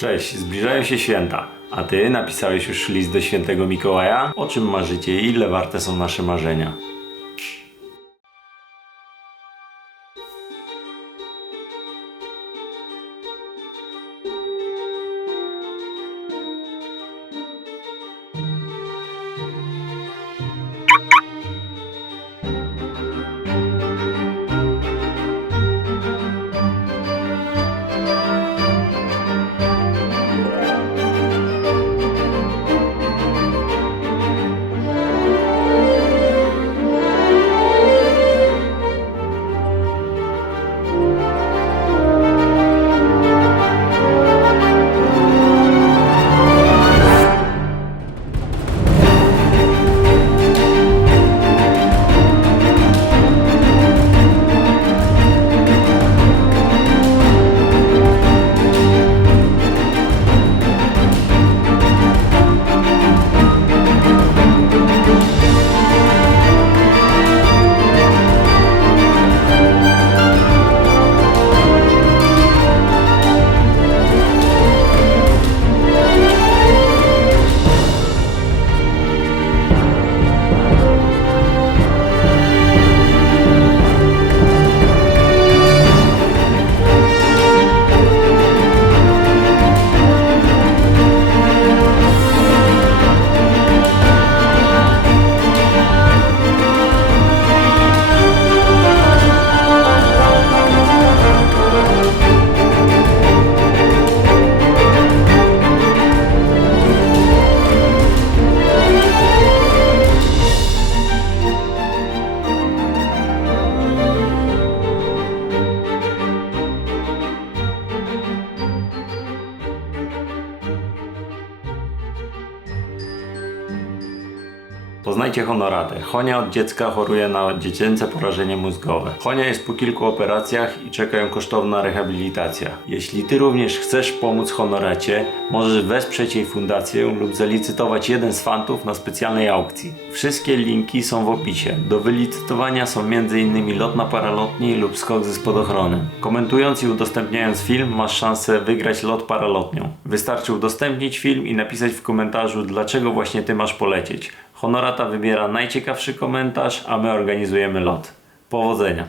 Cześć, zbliżają się święta. A ty napisałeś już list do świętego Mikołaja? O czym marzycie i ile warte są nasze marzenia? Poznajcie Honoratę. Honia od dziecka choruje na dziecięce porażenie mózgowe. Honia jest po kilku operacjach i czeka ją kosztowna rehabilitacja. Jeśli Ty również chcesz pomóc Honoracie, możesz wesprzeć jej fundację lub zalicytować jeden z fantów na specjalnej aukcji. Wszystkie linki są w opisie. Do wylicytowania są m.in. lot na paralotni lub skok ze spadochrony. Komentując i udostępniając film masz szansę wygrać lot paralotnią. Wystarczy udostępnić film i napisać w komentarzu dlaczego właśnie Ty masz polecieć. Honorata wybiera najciekawszy komentarz, a my organizujemy lot. Powodzenia!